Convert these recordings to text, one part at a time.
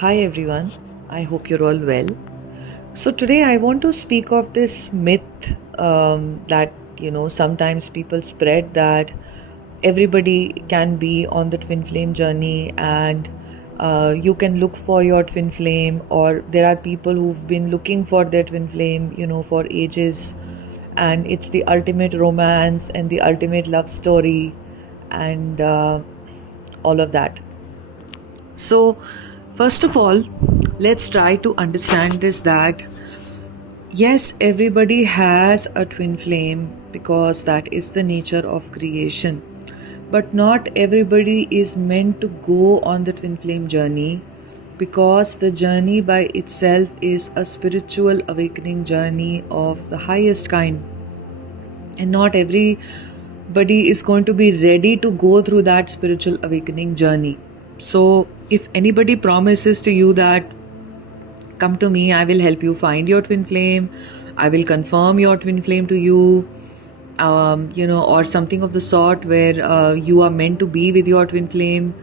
Hi everyone, I hope you're all well. So, today I want to speak of this myth that sometimes people spread that everybody can be on the twin flame journey and you can look for your twin flame, or there are people who've been looking for their twin flame, for ages, and it's the ultimate romance and the ultimate love story and all of that. So, first of all, let's try to understand this that yes, everybody has a twin flame because that is the nature of creation. But not everybody is meant to go on the twin flame journey because the journey by itself is a spiritual awakening journey of the highest kind. And not everybody is going to be ready to go through that spiritual awakening journey. So, if anybody promises to you that come to me, I will help you find your twin flame, I will confirm your twin flame to you, or something of the sort where you are meant to be with your twin flame,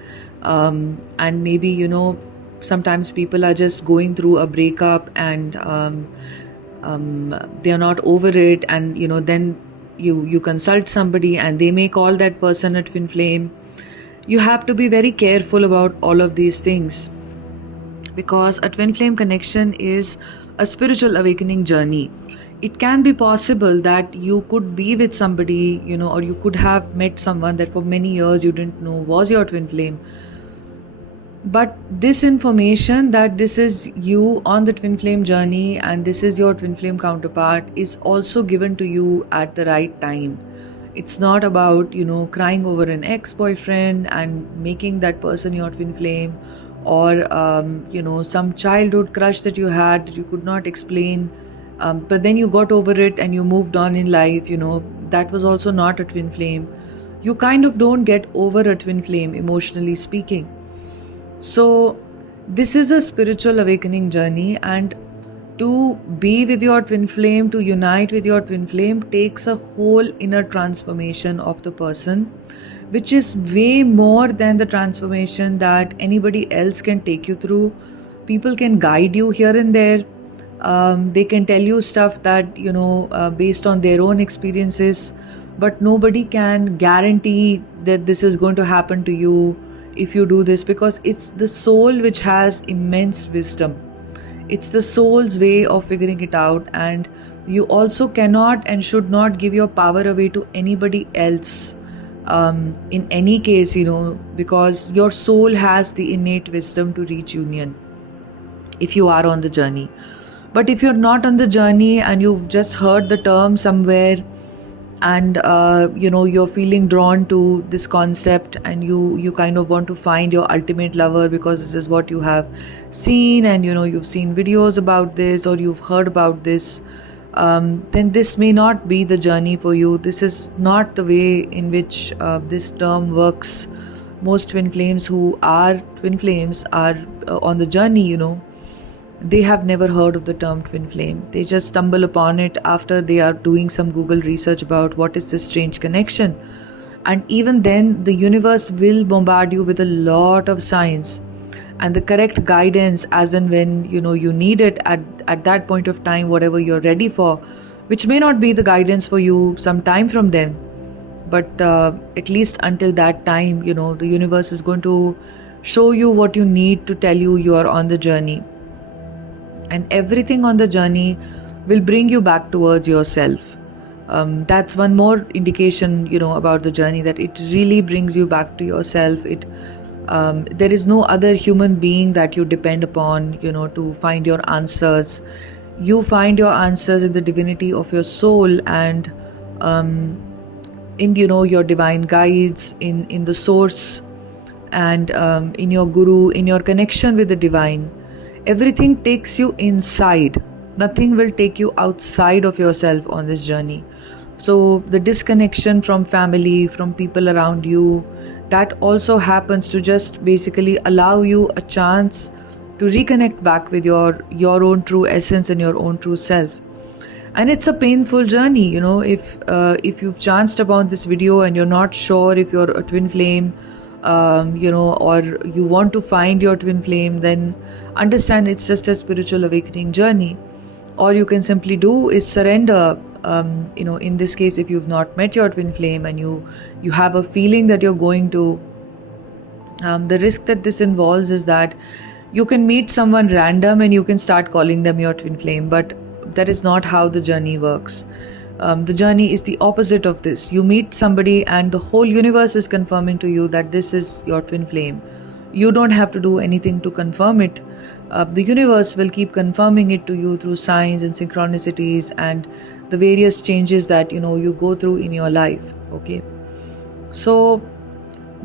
and maybe sometimes people are just going through a breakup and they are not over it, and then you consult somebody and they may call that person a twin flame. You have to be very careful about all of these things because a twin flame connection is a spiritual awakening journey. It can be possible that you could be with somebody, or you could have met someone that for many years you didn't know was your twin flame. But this information that this is you on the twin flame journey and this is your twin flame counterpart is also given to you at the right time. It's not about, crying over an ex-boyfriend and making that person your twin flame, or, some childhood crush that you had that you could not explain, but then you got over it and you moved on in life, that was also not a twin flame. You kind of don't get over a twin flame, emotionally speaking. So, this is a spiritual awakening journey, and to be with your twin flame, to unite with your twin flame, takes a whole inner transformation of the person, which is way more than the transformation that anybody else can take you through. People can guide you here and there. They can tell you stuff that, based on their own experiences, but nobody can guarantee that this is going to happen to you if you do this, because it's the soul which has immense wisdom. It's the soul's way of figuring it out, and you also cannot and should not give your power away to anybody else in any case, because your soul has the innate wisdom to reach union if you are on the journey. But if you're not on the journey and you've just heard the term somewhere and you're feeling drawn to this concept and you kind of want to find your ultimate lover because this is what you have seen, and you've seen videos about this or you've heard about this, then this may not be the journey for you. This is not the way in which this term works. Most twin flames who are twin flames are on the journey, they have never heard of the term twin flame. They just stumble upon it after they are doing some Google research about what is this strange connection. And even then, the universe will bombard you with a lot of signs and the correct guidance as and when you need it at that point of time, whatever you're ready for, which may not be the guidance for you some time from then. But at least until that time, the universe is going to show you what you need to tell you are on the journey. And everything on the journey will bring you back towards yourself. That's one more indication, about the journey, that it really brings you back to yourself. There is no other human being that you depend upon, to find your answers. You find your answers in the divinity of your soul and in, your divine guides, in the source, and in your guru, in your connection with the divine. Everything takes you inside. Nothing will take you outside of yourself on this journey. So the disconnection from family, from people around you, that also happens to just basically allow you a chance to reconnect back with your own true essence and your own true self. And it's a painful journey, if you've chanced upon this video and you're not sure if you're a twin flame, or you want to find your twin flame, then understand it's just a spiritual awakening journey. All you can simply do is surrender. In this case, if you've not met your twin flame and you have a feeling that you're going to, the risk that this involves is that you can meet someone random and you can start calling them your twin flame, but that is not how the journey works. The journey is the opposite of this. You meet somebody and the whole universe is confirming to you that this is your twin flame. You don't have to do anything to confirm it. The universe will keep confirming it to you through signs and synchronicities and the various changes that you go through in your life. Okay, so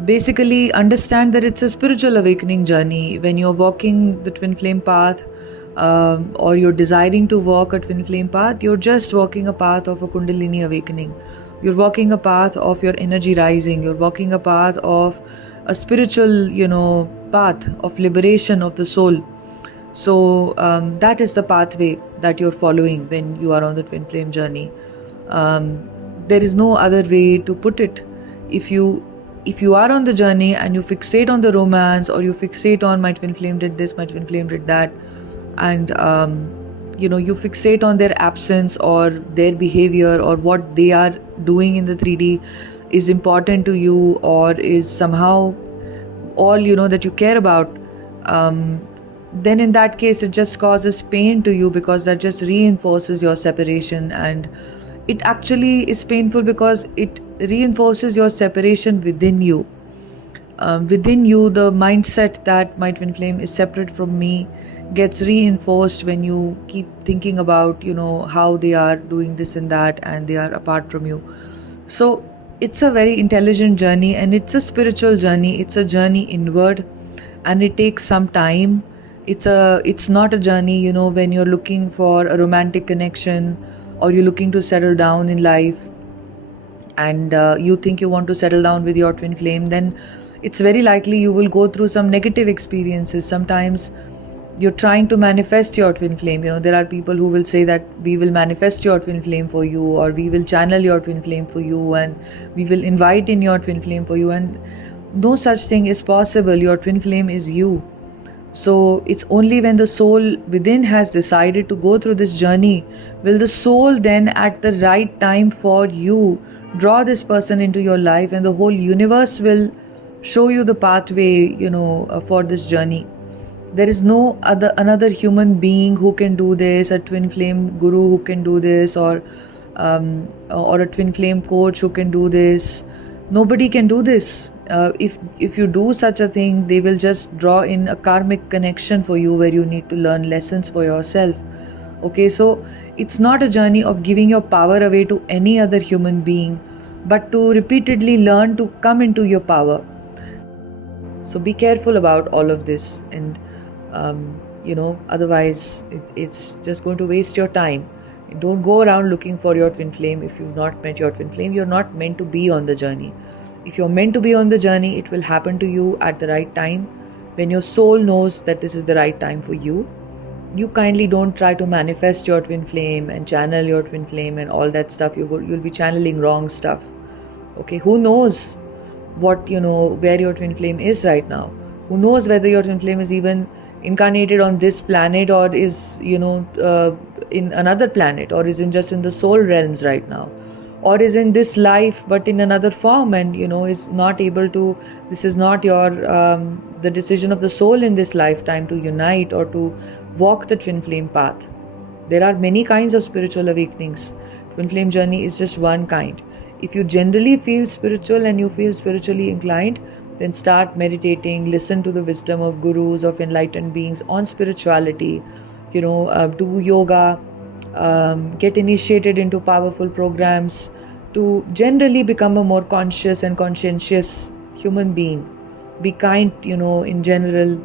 basically understand that it's a spiritual awakening journey. When you're walking the twin flame path, or you're desiring to walk a twin flame path, you're just walking a path of a kundalini awakening. You're walking a path of your energy rising. You're walking a path of a spiritual path of liberation of the soul. So that is the pathway that you're following when you are on the twin flame journey. There is no other way to put it. If you are on the journey and you fixate on the romance, or you fixate on my twin flame did this, my twin flame did that, and you fixate on their absence or their behavior or what they are doing in the 3D is important to you, or is somehow all that you care about, then in that case it just causes pain to you, because that just reinforces your separation. And it actually is painful because it reinforces your separation within you. Within you, the mindset that my twin flame is separate from me gets reinforced when you keep thinking about how they are doing this and that and they are apart from you. So it's a very intelligent journey, and it's a spiritual journey. It's a journey inward, and it takes some time. It's not a journey when you're looking for a romantic connection, or you're looking to settle down in life, and you think you want to settle down with your twin flame, then it's very likely you will go through some negative experiences. Sometimes you're trying to manifest your twin flame. There are people who will say that we will manifest your twin flame for you, or we will channel your twin flame for you, and we will invite in your twin flame for you, and no such thing is possible. Your twin flame is you. So it's only when the soul within has decided to go through this journey will the soul then at the right time for you draw this person into your life, and the whole universe will show you the pathway for this journey. There is no another human being who can do this, a twin flame guru who can do this, or a twin flame coach who can do this. Nobody can do this. If you do such a thing, they will just draw in a karmic connection for you where you need to learn lessons for yourself. Okay, so it's not a journey of giving your power away to any other human being, but to repeatedly learn to come into your power. So be careful about all of this, and otherwise it's just going to waste your time. Don't go around looking for your twin flame. If you've not met your twin flame, you're not meant to be on the journey. If you're meant to be on the journey, it will happen to you at the right time, when your soul knows that this is the right time for you. You kindly don't try to manifest your twin flame and channel your twin flame and all that stuff. You'll be channeling wrong stuff. Okay, who knows what where your twin flame is right now? Who knows whether your twin flame is even incarnated on this planet, or is in another planet, or is just in the soul realms right now, or is in this life but in another form, and is not able to. This is not your the decision of the soul in this lifetime to unite or to walk the twin flame path. There are many kinds of spiritual awakenings. Twin flame journey is just one kind. If you generally feel spiritual and you feel spiritually inclined, then start meditating, listen to the wisdom of gurus, of enlightened beings on spirituality, do yoga, get initiated into powerful programs to generally become a more conscious and conscientious human being. Be kind, in general.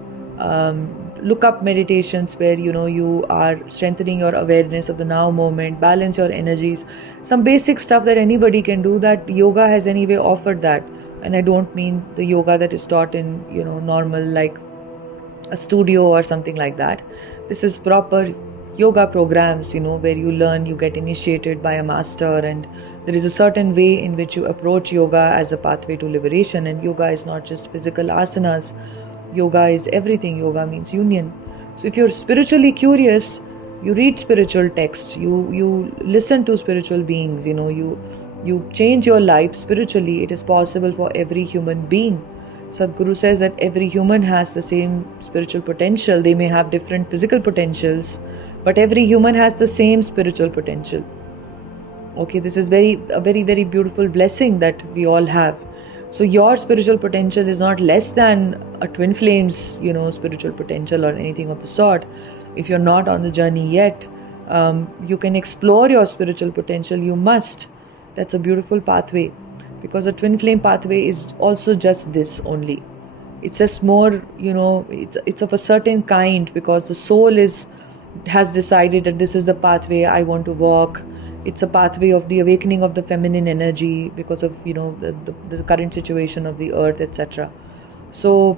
Look up meditations where you are strengthening your awareness of the now moment, balance your energies, some basic stuff that anybody can do. That yoga has anyway offered that, and I don't mean the yoga that is taught in normal, like a studio or something like that. This is proper yoga programs, where you learn, you get initiated by a master, and there is a certain way in which you approach yoga as a pathway to liberation. And yoga is not just physical asanas, yoga is everything. Yoga means union. So if you're spiritually curious, you read spiritual texts, you listen to spiritual beings, you change your life spiritually. It is possible for every human being. Sadhguru says that every human has the same spiritual potential. They may have different physical potentials, but every human has the same spiritual potential. Okay, this is a very, very beautiful blessing that we all have. So your spiritual potential is not less than a twin flame's, spiritual potential or anything of the sort. If you're not on the journey yet, you can explore your spiritual potential. You must. That's a beautiful pathway, because a twin flame pathway is also just this only. It's just more, it's of a certain kind, because the soul has decided that this is the pathway I want to walk. It's a pathway of the awakening of the feminine energy because of, the current situation of the earth, etc. So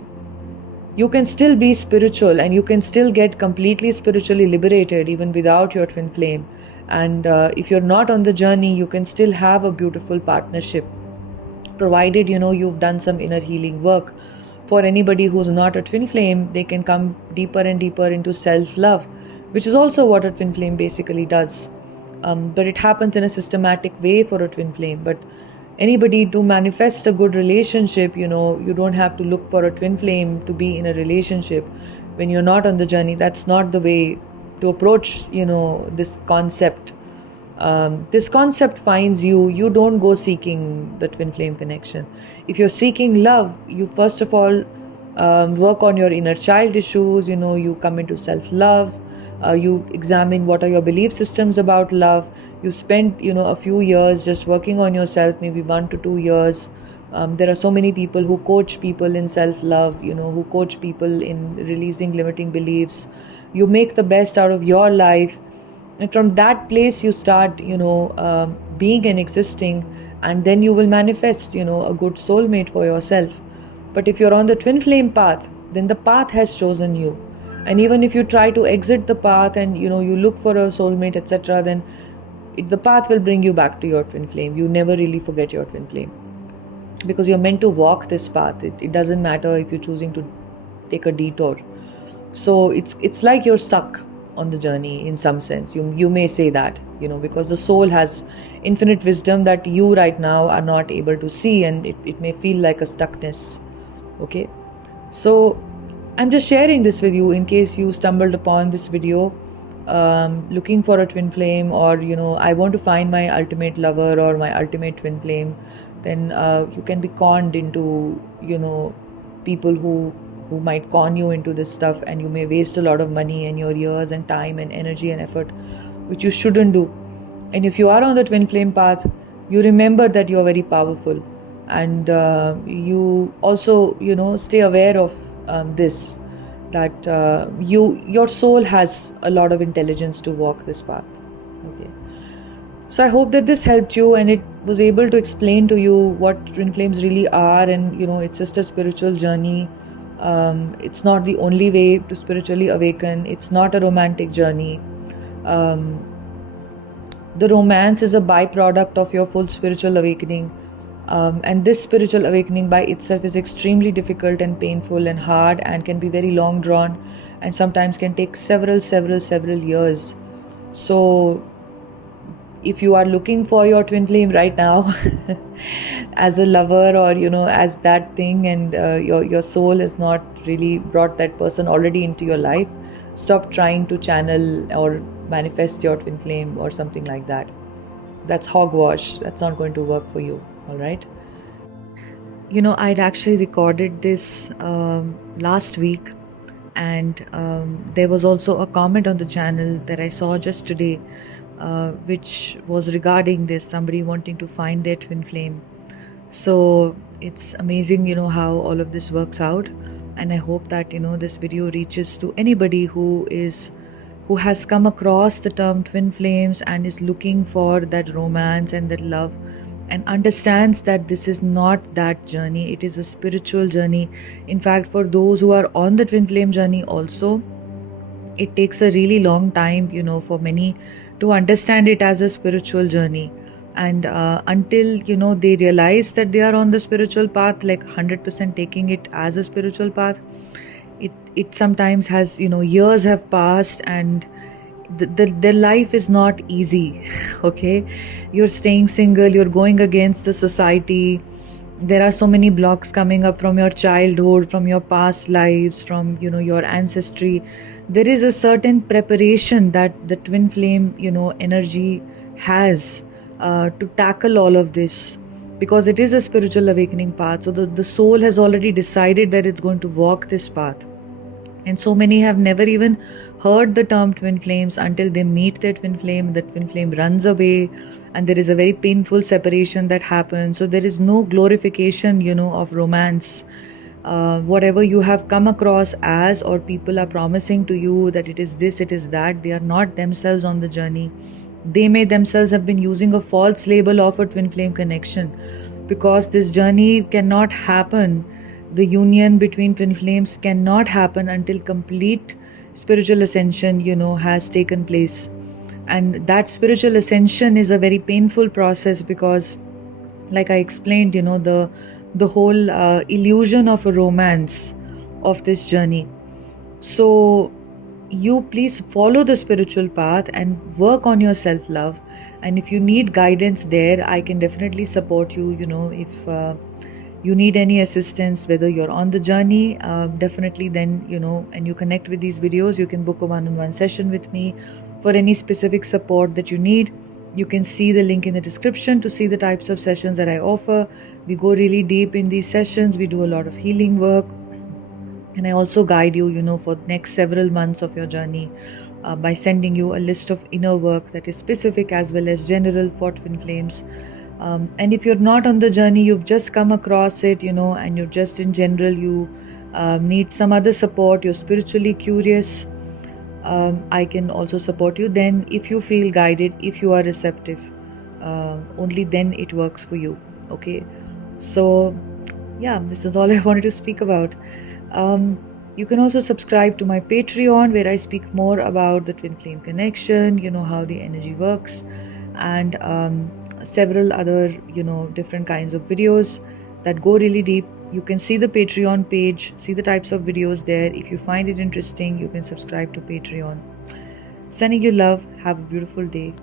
you can still be spiritual, and you can still get completely spiritually liberated even without your twin flame. And if you're not on the journey, you can still have a beautiful partnership, provided you've done some inner healing work. For anybody who's not a twin flame, they can come deeper and deeper into self-love, which is also what a twin flame basically does. But it happens in a systematic way for a twin flame. But anybody to manifest a good relationship, you don't have to look for a twin flame to be in a relationship when you're not on the journey. That's not the way to approach, this concept. This concept finds you. You don't go seeking the twin flame connection. If you're seeking love, you first of all work on your inner child issues. You come into self-love. You examine what are your belief systems about love. You spend, a few years just working on yourself, maybe 1 to 2 years. There are so many people who coach people in self-love, who coach people in releasing limiting beliefs. You make the best out of your life. And from that place, you start, being and existing, and then you will manifest, a good soulmate for yourself. But if you're on the twin flame path, then the path has chosen you. And even if you try to exit the path and, you look for a soulmate, etc., then the path will bring you back to your twin flame. You never really forget your twin flame, because you're meant to walk this path. It doesn't matter if you're choosing to take a detour. So it's like you're stuck on the journey in some sense. You may say that, because the soul has infinite wisdom that you right now are not able to see, and it may feel like a stuckness. Okay, so I'm just sharing this with you in case you stumbled upon this video looking for a twin flame, or I want to find my ultimate lover or my ultimate twin flame. Then you can be conned into people who might con you into this stuff, and you may waste a lot of money and your years and time and energy and effort, which you shouldn't do. And if you are on the twin flame path, you remember that you are very powerful, and you also stay aware of this, that your soul has a lot of intelligence to walk this path. Okay, so I hope that this helped you, and it was able to explain to you what twin flames really are. And it's just a spiritual journey. It's not the only way to spiritually awaken. It's not a romantic journey. The romance is a byproduct of your full spiritual awakening. And this spiritual awakening by itself is extremely difficult and painful and hard, and can be very long drawn, and sometimes can take several years. So if you are looking for your twin flame right now as a lover, or as that thing, and your soul has not really brought that person already into your life, stop trying to channel or manifest your twin flame or something like that. That's hogwash. That's not going to work for you. All right. I'd actually recorded this last week, and there was also a comment on the channel that I saw just today, which was regarding this, somebody wanting to find their twin flame. So it's amazing, how all of this works out. And I hope that, this video reaches to anybody who has come across the term twin flames and is looking for that romance and that love, and understands that this is not that journey. It is a spiritual journey. In fact, for those who are on the twin flame journey also, it takes a really long time, for many to understand it as a spiritual journey. And until, they realize that they are on the spiritual path, like 100% taking it as a spiritual path, it sometimes has, years have passed, and the life is not easy. Okay, you're staying single, you're going against the society. There are so many blocks coming up from your childhood, from your past lives, from your ancestry. There is a certain preparation that the twin flame energy has to tackle all of this, because it is a spiritual awakening path. So the soul has already decided that it's going to walk this path. And so many have never even heard the term twin flames until they meet their twin flame. The twin flame runs away, and there is a very painful separation that happens. So there is no glorification, of romance. Whatever you have come across as, or people are promising to you that it is this, it is that, they are not themselves on the journey. They may themselves have been using a false label of a twin flame connection, because this journey cannot happen. The union between twin flames cannot happen until complete spiritual ascension, has taken place. And that spiritual ascension is a very painful process, because, like I explained, the whole illusion of a romance of this journey. So you please follow the spiritual path and work on your self-love. And if you need guidance there, I can definitely support you. If you need any assistance, whether you're on the journey, definitely then, and you connect with these videos, you can book a one-on-one session with me for any specific support that you need. You can see the link in the description to see the types of sessions that I offer. We go really deep in these sessions. We do a lot of healing work. And I also guide you, for the next several months of your journey by sending you a list of inner work that is specific as well as general for twin flames. And if you're not on the journey, you've just come across it, and you're just in general, you need some other support, you're spiritually curious, I can also support you. Then if you feel guided, if you are receptive, only then it works for you. Okay, so yeah, this is all I wanted to speak about. You can also subscribe to my Patreon, where I speak more about the twin flame connection, how the energy works, and several other different kinds of videos that go really deep. You can see the Patreon page, see the types of videos there. If you find it interesting, you can subscribe to Patreon. Sending you love. Have a beautiful day.